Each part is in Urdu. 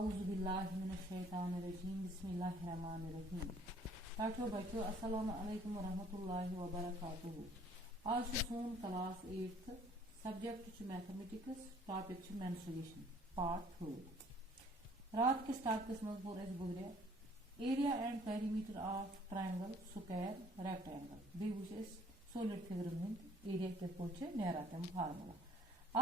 اعوذ باللہ من الشیطان الرجیم بسم اللہ الرحمن الرحیم. پٹھو بچو السلام علیکم ورحمۃ اللہ وبرکاتہ. آج سون class 8 subject mathematics topic mensuration part 3. رات کس ٹاپکس مز پور اس گزرے area and perimeter of triangle square rectangle بیٚیہِ وٕچھ أسۍ سولِڈ فِگرن ہُنٛد ایریا کِتھ پٲٹھۍ چھُ نیران تِم فارمولا.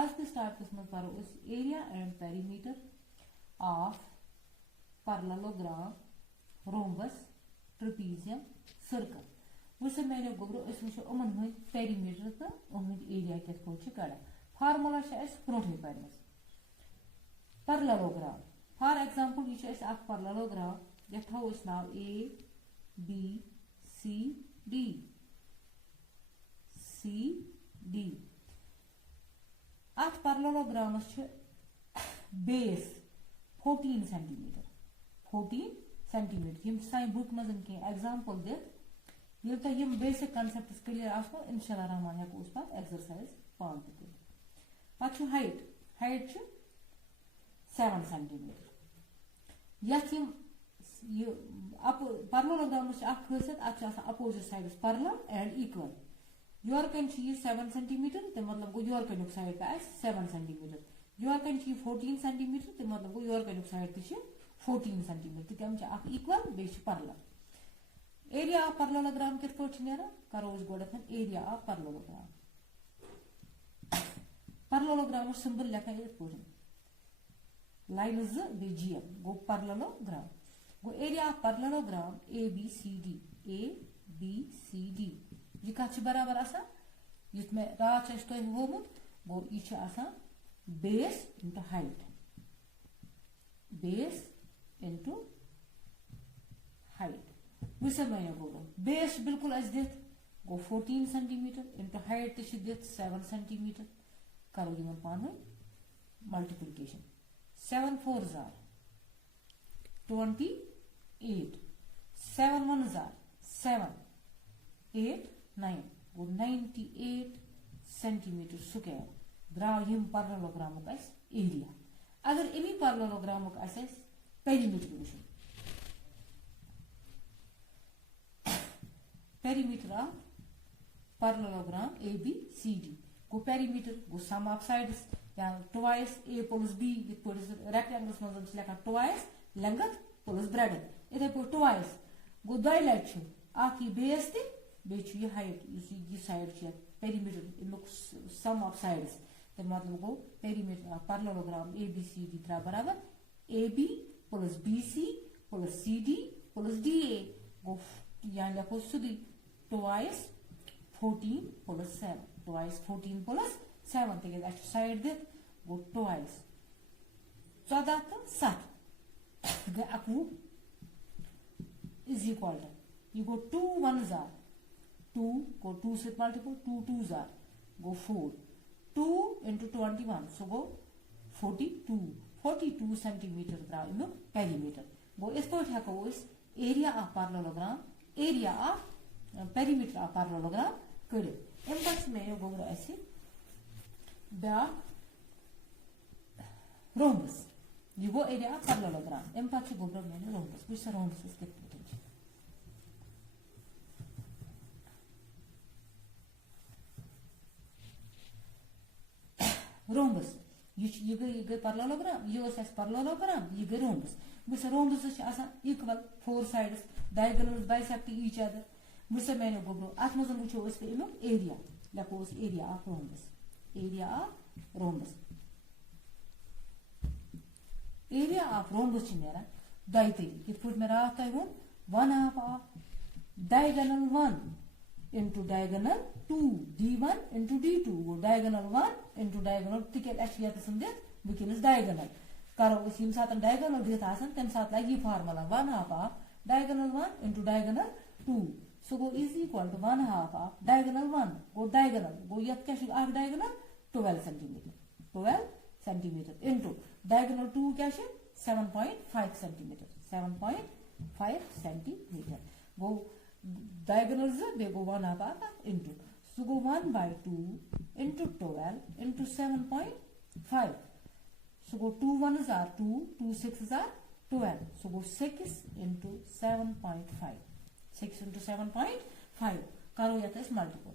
آج کس ٹاپکس مز پرو أسۍ area and perimeter of parallelogram, rhombus, trapezium, circle. وٕچھ میانیو گوبرو أسۍ وٕچھو یِمن ہٕنٛدۍ پیریمیٹر تہٕ یِہُنٛد ایریا کِتھ پٲٹھۍ چھِ کڑان. فارمولا چھِ اَسہِ برونٛٹھٕے پرمٕژ. parallelogram فار ایگزامپل یہِ چھُ اَسہِ اکھ parallelogram یتھ تھاوو أسۍ ناو A B C D C D. اتھ parallelogramس چھُ بیس 14 سینٹیمیٹر 14 سینٹیمیٹر. یم سانہِ بُک منٛز کینٛہہ ایگزامپل دِتھ ییٚلہِ تۄہہِ یم بیسک کنسپٹس کلیر آسنو انشاء اللہ رحمان ہٮ۪کو أسۍ پتہٕ ایکزرسایز پانہٕ تہِ کٔرِتھ. پتہٕ چھُ ہایٹ چھُ 7 سینٹیمیٹر. یتھ یہِ parallelogramس چھِ اکھ خٲصیت اتھ چھِ آسان opposite sides parallel and equal. یورٕ کنہِ چھُ یہِ 7 سینٹیمیٹر تہٕ مطلب گوٚو یورٕ کَنیُک سایڈ تہِ آسہِ 7 سینٹیمیٹر. یورٕ کنہِ چھُ یہِ 14 سینٹیمیٹر تہٕ مطلب گوٚو یورٕ کَنیُک سایڈ تہِ چھُ 14 سینٹیمیٹر تہٕ تِم چھِ اکھ equal بیٚیہِ چھِ parallel. ایریا آف parallelogram کِتھ پٲٹھۍ چھُ نیران کرو أسۍ گۄڈٕنٮ۪تھ ایریا آف parallelogram. parallelogramُک سمبل لیکھان یِتھ پٲٹھۍ لاینہٕ 2 بیٚیہِ جیم گوٚو parallelogram. گوٚو area of parallelogram ABCD ABCD. یہِ کتھ چھِ برابر آسان یُتھ مےٚ راتھ چھُ اَسہِ تۄہہِ ہومُت گوٚو یہِ چھُ آسان بیس انٹو ہایٹ بیس انٹو ہایٹ. وٕچھ سا میانیو گوبرو بیس بالکل اَسہِ دِتھ گوٚو 14 سینٹیمیٹر انٹو ہایٹ تہِ چھِ دِتھ 7 سینٹیمیٹر. کرو یِمن پانہٕ ؤنۍ ملٹِپلِکیشن 7 4 زار 28 7 1 زار 7 8 9 گوٚو 98 سینٹیمیٹر سکویر درٛاو یِم parallelogramُک اَسہِ ایریا. اگر امی parallelogramُک آسہِ اَسہِ پیریمیٹر وٕچھُن پیریمیٹر آف parallelogram ABCD گوٚو پیریمیٹر گوٚو سم آف سایڈس یا ٹوایس A پلس B یِتھ پٲٹھۍ ریکٹینگلس منٛز چھِ لیکھان ٹوایس لینگتھ پلس برٛیڈتھ یِتھے پٲٹھۍ ٹوایس گوٚو دۄیہِ لٹہِ چھُ اکھ یہِ بیس تہِ بیٚیہِ چھُ یہِ ہایٹ یُس یہِ سایڈ چھُ یتھ پیریمیٹر امیُک سم آف سایڈس تہٕ مطلب گوٚو پیریمیٹر آف parallelogram ABCD درٛاو برابر AB plus BC plus CD plus DA گوٚو یا لیکھو سیودٕے ٹوایس 14 پلس 7 ٹوایس 14 پلس 7 تِکیازِ اَسہِ چھُ سایڈ دِتھ گوٚو ٹوایس 14 تہٕ 7 گٔے 21 از اِکوال ٹو یہِ گوٚو 2 1 زار 2 گوٚو 2 سۭتۍ ملٹِپل 2 2 زار گوٚو 4 2 انٹو 21 سُہ گوٚو 42 سینٹیمیٹر درٛاو امیُک پیریمیٹر. گوٚو یِتھ پٲٹھۍ ہٮ۪کو أسۍ area of parallelogram area of perimeter of parallelogram کٔڑِتھ. اَمہِ پتہٕ چھُ میانیو گوبرو اَسہِ بیٛاکھ rhombus. یہِ گوٚو ایریا آف parallelogram. اَمہِ پتہٕ چھُ گوبرو میانیو rhombus. وٕچھ سا rhombus کِتھ پٲٹھۍ چھِ rhombus. یہِ گٔے parallelogram یہِ ٲس اَسہِ parallelogram یہِ گٔے rhombus. وٕچھ سا rhombus چھِ آسان equal 4 sides diagonals bisect each other. وٕچھ سا میانیو گوبرو اتھ منٛز وٕچھو أسۍ امیُک ایریا لیکھو أسۍ area of rhombus area of rhombus. Area of rhombus چھِ نیران دۄیہِ طریقہٕ یِتھ پٲٹھۍ مےٚ راتھ تۄہہِ ووٚن 1/2 of diagonal 1 into diagonal 2 D1 into D2 گوٚو diagonal 1 انٹو diagonal تِکیازِ اَسہِ چھُ ییٚتس دِتھ وٕنکیٚنس diagonal. کرو أسۍ ییٚمہِ ساتہٕ diagonal دِتھ آسان تمہِ ساتہٕ لگہِ یہِ formula 1/2 of diagonal 1 into diagonal 2 سُہ گوٚو از اِکوال ٹو 1/2 آف diagonal 1 گوٚو diagonal گوٚو یتھ کیاہ چھُ اکھ diagonal 12 سینٹیمیٹر انٹو diagonal 2 کیاہ چھُ 7.5 سینٹیمیٹر 7.5 سینٹیمیٹر گوٚو diagonal 2 بیٚیہِ گوٚو 1/2 آف انٹو سُہ گوٚو 1/2 into 12 into 7.5 So go 2 1s are 2, 2 6s are 12. So go 6 into 7.5. 6 into 7.5. Karo yat is multiple.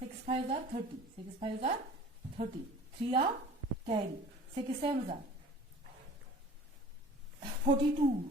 30. 6 5s are 30. 3 are carry. 6 7s are 42.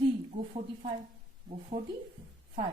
3. Go 45. Go 45.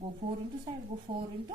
go 4 into side, go 4 into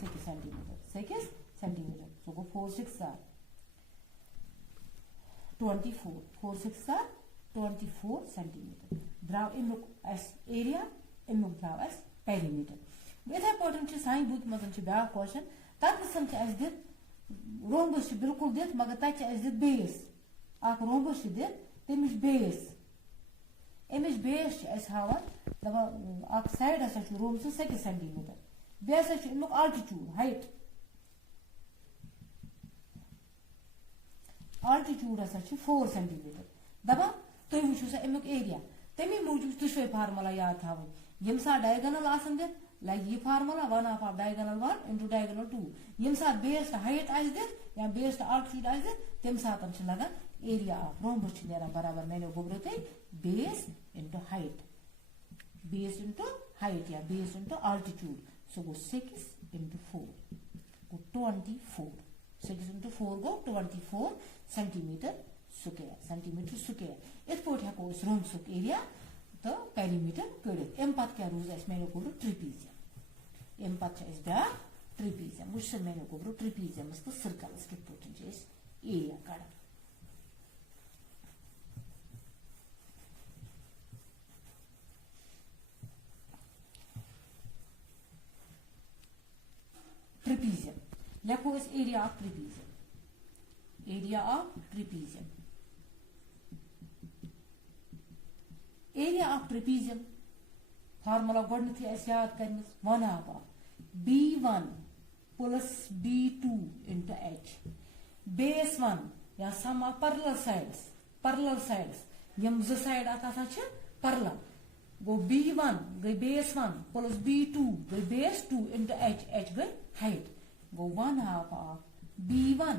6 centimeter. 6 centimeter. So go 4 6 are 24. 4 6 are 24 centimeter. Draw imuk as area, imuk draw as perimeter. With important to sign boot must be a question. That is something as this rhombus bilkul this magatach as the base. Ak rhombus this, them is base. Image base as how the side as a room to 6 centimeter. Base as look altitude, height. Altitude as such 4 centimeter. Daba to you choose a area. Then we move to show formula yard. Yimsa diagonal ascended like ye formula 1 of diagonal 1 into diagonal 2. Yimsa based height as this, and based altitude as it, Timsa Panchalaga area of rhombus chilera barabar menu gobrote base into height. Base into height, yeah, base into altitude. So go 6 into 4. Go 24. 6 into 4 go 24 centimeter square. Centimeter square. If put a course room suk area, the perimeter could empath carus as menu go trapezium. Empath is the trapezium. Which the menu go trapezium is the circle skip potential area card. Trapezium. Lepo is area of trapezium. Area of trapezium. Area of trapezium. Formula godnathi as yaad karnis 1 half of B1 plus B2 into H. Base 1 ya sum of parallel sides. Parallel sides. Yam z side aata tha parallel. Go B1 go base 1 plus B2 go base 2 into H. H go height. Go 1 half of B1.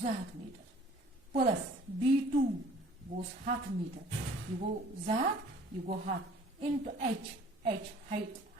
100 meter. Plus B2 goes 100 meter. You go 100, you go 100 into H. H height.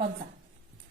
50.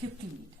50 meter.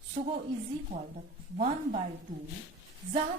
So go is equal to 1 by 2. 100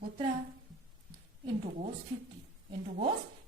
go 3 into goes 50. Into goes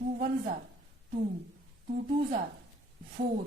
2 1s are 2 2 2s are 4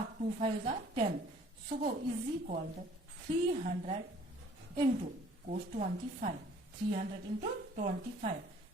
8 2 5s are 10 so go is equal to 300 into goes 25 300 into 25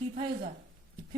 3 5s are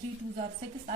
3 2s are 6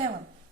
7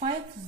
5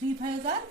3 5s are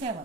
7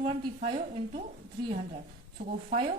25 into 300 so go 5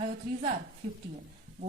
5 3s are 15 go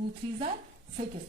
2 3s are 6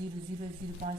0 0 0 5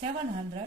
7500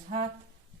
7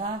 10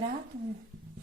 3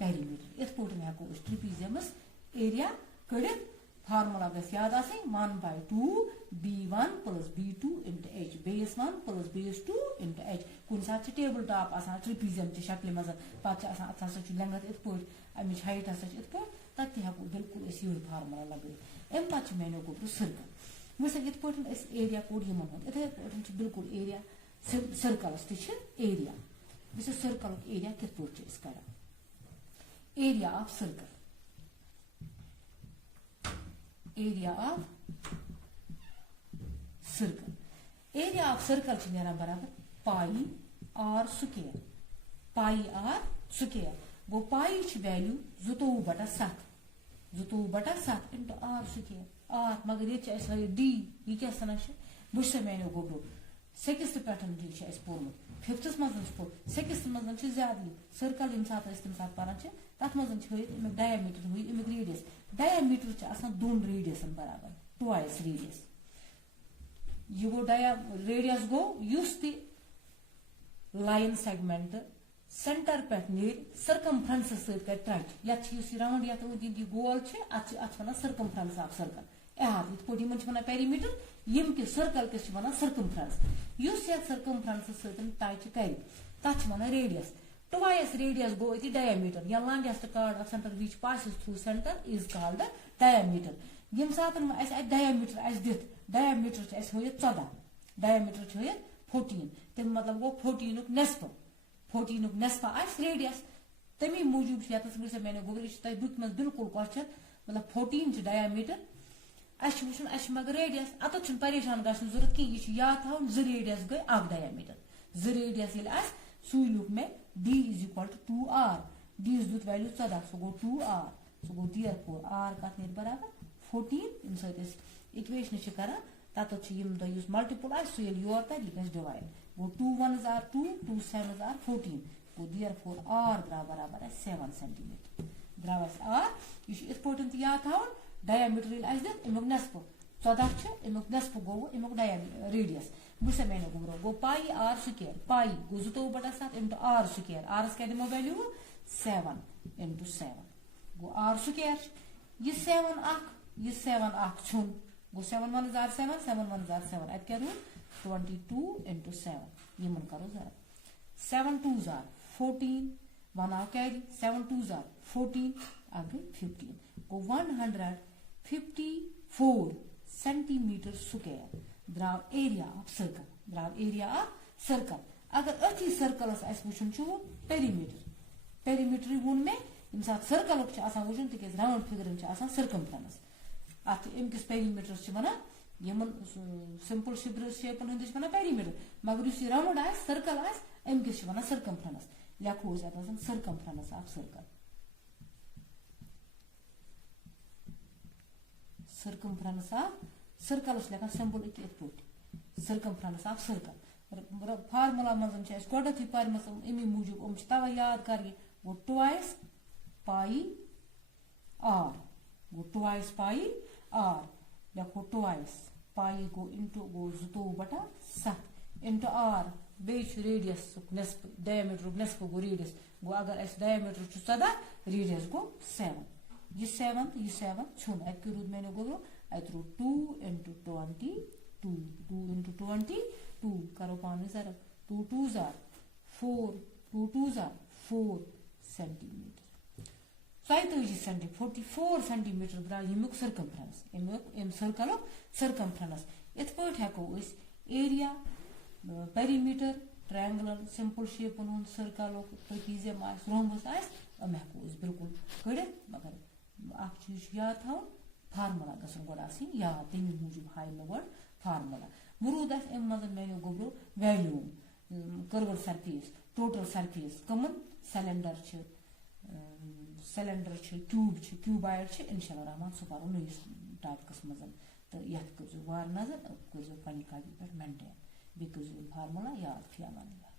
پیریمیٹر. ات پٲٹھۍ ہٮ۪کو أسۍ ٹرٛپیٖزیَمَس ایریا کٔڑِتھ. فارمولا گژھِ یاد آسٕنۍ 1/2 B1 + B2 × H بیس 1 + بیس 2 × H. کُنہِ ساتہٕ چھِ ٹیبل ٹاپ آسان ٹرٛپیٖزیَم چہِ شکلہِ منٛز پَتہٕ چھِ آسان اَتھ ہسا چھُ لٮ۪نٛگتھ یِتھ پٲٹھۍ اَمِچ ہایٹ ہسا چھِ یِتھ پٲٹھۍ تَتہِ تہِ ہٮ۪کو بِلکُل أسۍ یِہوٚے فارمولا لگٲوِتھ. اَمہِ پَتہٕ چھِ میانیو گوٚبرو سٔرکَل. وٕچھ سا یِتھ پٲٹھۍ أسۍ ایریا کوٚڑ یِمن ہُنٛد یِتھَے پٲٹھۍ چھِ بِلکُل ایریا سٔرکَلَس تہِ چھِ ایریا. وٕچھ سا سٔرکَلُک ایریا کِتھ پٲٹھۍ چھِ أسۍ کَڑان. Area of circle area of circle area of circle چھِ نیران برابر pi r square. Pi r square گوٚو پایی چھِ ویلیوٗ 22/7 22/7 × آر سُکیر آر. مگر ییٚتہِ چھِ اَسہِ ہٲیِتھ ڈی. یہِ کیٛاہ سَنا چھِ. وٕچھ سا میانیو گوٚبرو 6th پٮ۪ٹھ چھِ اَسہِ پوٚرمُت 5th منٛز چھِ پوٚرمُت 6th منٛز چھِ زیادٕ یہِ سٔرکَل ییٚمہِ ساتہٕ أسۍ تَمہِ ساتہٕ پَران چھِ تَتھ منٛز چھِ ہٲیِتھ اَمیُک ڈایامیٖٹر ہٲیِتھ اَمیُک ریڈیَس. ڈایامیٖٹر چھِ آسان 2 ریڈیَسَن برابر ٹُوایِس ریڈیَس. یہِ گوٚو ریڈیَس گوٚو یُس تہِ لایِن سیگمنٹ سینٹر پٮ۪ٹھ نیرِ سٔرکمفرنسس سۭتۍ کَرِ ٹچ. یَتھ چھِ یُس یہِ راوُنٛڈ یَتھ یہِ گول چھِ اَتھ چھِ وَنان سٔرکمفرنس آف سٔرکل. یِتھ پٲٹھۍ یِمن چھِ وَنان پیریمیٖٹر یِم کہِ سٔرکل کِس چھِ وَنان سٔرکمفرنس. یُس یَتھ سٔرکمفرنسس سۭتۍ ٹچ کَرِ تَتھ چھِ وَنان ریڈیَس. ٹُوایِس ریڈیَس گوٚو أتی ڈایامیٖٹر یا longest chord of centre which passes through centre is called diameter. ییٚمہِ ساتہٕ وۄنۍ اَسہِ اَتہِ ڈایامیٖٹر آسہِ دِتھ ڈایامیٖٹر چھِ اَسہِ ہٲیِتھ 14 ڈایامیٖٹر چھِ ہٲیِتھ 14 تَمیُک مطلب گوٚو 14 نٮ۪صفہٕ 14 نٮ۪صفہٕ آسہِ ریڈیَس. تَمی موٗجوٗب چھِ یَتَس وٕچھ سا میانیو گوٚبرو یہِ چھِ تۄہہِ بُکہِ منٛز بِلکُل کوسچن مطلب 14 چھِ ڈایامیٖٹر. اَسہِ چھُ وٕچھُن اَسہِ چھُ مگر ریڈیَس اَتَتھ چھُنہٕ پریشان گژھنٕچ ضوٚرتھ کِہیٖنۍ. یہِ چھُ یاد تھاوُن 2 ریڈیَس گٔے 1 ڈایامیٖٹر. 2 ریڈیَس ییٚلہِ آسہِ سُے لیوٗکھ مےٚ D = 2R. ڈیَس دیُت ویلیوٗ 14 سُہ گوٚو 2R سُہ گوٚو therefore R کَتھ نیرِ برابر 14. ییٚمہِ سۭتۍ أسۍ اِکویشنہٕ چھِ کران تَتَتھ چھِ یِم دۄہ یُس ملٹِپٕل آسہِ سُہ ییٚلہِ یور تَرِ یہِ گژھِ ڈِوایڈ. گوٚو 2 1s are 2 2 7s are 14 گوٚو therefore R درٛاو برابر اَسہِ 7 سینٹیمیٖٹر. درٛاو اَسہِ R. یہِ چھُ یِتھ پٲٹھۍ تہِ یاد تھاوُن ڈایامیٖٹر ییٚلہِ اَسہِ دِتھ اَمیُک نٮ۪صفہٕ 14 چھِ اَمیُک نٮ۪صفہٕ گوٚو اَمیُک ریڈیَس. وٕچھ سا میانیو گوٚبرو گوٚو پایی آر سُکیر پایی گوٚو 22/7 × آر سُکیر. آرَس کیٛاہ دِمو ویلیوٗ 7 × 7 گوٚو آر سُکیر. یہِ 7 اکھ ژھیوٚن گوٚو 7 1s are 7 7 1s are 7 اَتہِ کیٛاہ روٗد 22 × 7 یِمن کرو ضرب. 7 2s are 14 1 آو کیری 7 2s are 14 اکھ گٔے 15 گوٚو 154 سینٹیمیٖٹر سُکیر درٛاو ایریا آف سٔرکل. درٛاو ایریا آف سٔرکل. اگر أتھی سٔرکلس اَسہِ وٕچھُن چھُ پیریمیٖٹر پیریمیٖٹرٕے ووٚن مےٚ ییٚمہِ ساتہٕ سٔرکلُک چھُ آسان وٕچھُن تِکیٛازِ راوُنٛڈ فِگرن چھِ آسان سٔرکمفرنس. اَتھ اَمہِ کِس پیریمیٖٹرس چھِ وَنان یِمن سمپل شیپن ہُنٛد چھِ وَنان پیریمیٖٹر مگر یُس یہِ راوُنٛڈ آسہِ سٔرکل آسہِ اَمہِ کِس چھِ وَنان سٔرکمفرنس. لیکھو أسۍ اَتھ سٔرکمفرنس آف سٔرکل. سٔرکمفرنس آف سٔرکلس لیکھان سمپل یِتھ پٲٹھۍ سٔرکمفرنس آف سٔرکل. فارمولا منٛز چھِ اَسہِ گۄڈنیتھٕے پرِمٕژ اَمی موٗجوٗب یِم چھِ تَوے یاد کَرنہِ گوٚو 2 پایی آر گوٚو 2 پایی آر. لیکھو 2 پایی گوٚو اِنٹو گوٚو 22/7 اِنٹو آر. بیٚیہِ چھُ ریڈیَسُک نٮ۪صفہٕ ڈایامیٖٹرُک نٮ۪صفہٕ گوٚو ریڈیَس. گوٚو اگر اَسہِ ڈایامیٖٹر چھُ 14 ریڈیَس گوٚو 7. یہِ 7 تہٕ یہِ 7 ژھیوٚن اَتہِ کیٛاہ روٗد میانیو گوٚبرو اَتہِ روٗد 2 × 22 2 × 22 کرو پانہٕ ؤنۍ ضرب 2 2s are 4 2 2s are 4 سینٹیمیٖٹر 44 سینٹیمیٖٹر درٛاو ییٚمیُک سٔرکمفرنس اَمہِ سٔرکلُک سٔرکمفرنس. یِتھ پٲٹھۍ ہٮ۪کو أسۍ ایریا پیریمیٖٹر ٹرٛینگلن سمپل شیپن ہُنٛد سٔرکلُک ٹرٛپیٖزیَم آسہِ رومبس آسہِ یِم ہٮ۪کو أسۍ بِلکُل کٔڑِتھ. مگر اکھ چیٖز چھُ یاد تھاوُن فارمولا گژھن گۄڈٕ آسٕنۍ یاد تَمی موٗجوٗب ہایہِ مےٚ گۄڈٕ فارمولا. وروٗد اَسہِ اَمہِ منٛز میانیو گوٚبرو ویلیوٗم کٔروَڈ سرفیس ٹوٹل سرفیس کٕمن سلینڈر چھِ کیوٗب چھِ کیوٗبایڈ چھِ اِنشاء اللہ رحمان سُہ پَرو نٔیِس ٹاپِکس منٛز. تہٕ یَتھ کٔرۍزیو وارٕ نظر کٔرۍزیو پنٛنہِ کاپی پٮ۪ٹھ مینٹین بیٚیہِ کٔرۍزیو یِم فارمولا یاد فی امان اللہ.